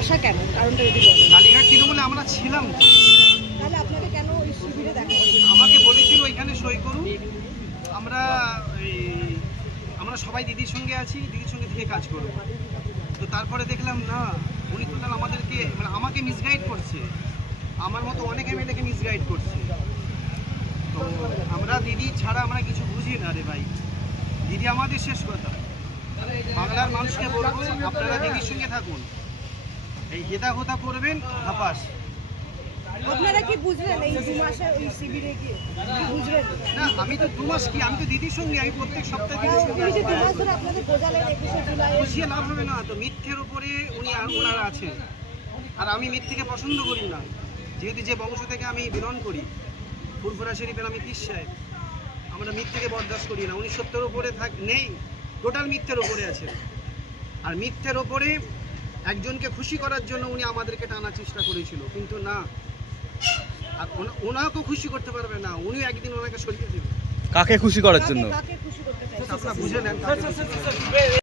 আসা কেন, কারণটা যদি বলেন। কালীঘাট তৃণমূলে আমরা ছিলাম তো। তাহলে আপনাকে কেন ওই শিবিরে দেখা হয়েছিল? আমাকে বলেছিল এখানে সই করুন, আমরা আমরা সবাই দিদির সঙ্গে আছি, দিদির সঙ্গে থেকে কাজ করব। তো তারপরে দেখলাম না, উনি টোটাল আমাদেরকে মানে আমাকে মিসগাইড করছে, আমার মতো অনেক এমএলএকে মিসগাইড করছে। তো আমরা দিদি ছাড়া আমরা কিছু বুঝি না রে ভাই, দিদি আমাদের শেষ কথা। বাংলার মানুষকে বলবো আপনারা দিদির সঙ্গে থাকুন, এই হেদা হোদা করবেন হাপাস। আপনারা কি বুঝলেন এই 2 মাসে ওই শিবিরে গিয়ে কি বুঝলেন? না আমি তো 2 মাস কি, আমি তো দিদির সঙ্গে, আমি প্রত্যেক সপ্তাহে দিদির সঙ্গে উনি যে 2 মাস ধরে আপনাদের বোঝালেন 21শে জুলাই বুঝিয়ে লাভ হবে না তো, মিথ্যের উপরে ওনারা আছেন। আর আমি মিথ্যেকে পছন্দ করি না, যেহেতু যে বংশ থেকে আমি বিলং করি, ফুরফুরা শরীফের আমি পীর সাহেব, আমরা মিথ্যেকে বরদাস্ত করি না। উনি সত্যের উপরে নেই, টোটাল মিথ্যের উপরে আছেন। আর মিথ্যের ওপরে একজনকে খুশি করার জন্য উনি আমাদেরকে টানার চেষ্টা করেছিল, কিন্তু না, আর ওনাকেও খুশি করতে পারবে না, উনিও একদিন ওনাকে সরিয়ে দেবে। কাকে খুশি করার জন্য? কাকে খুশি করতে চাইছেন? আপনারা বুঝে নেন।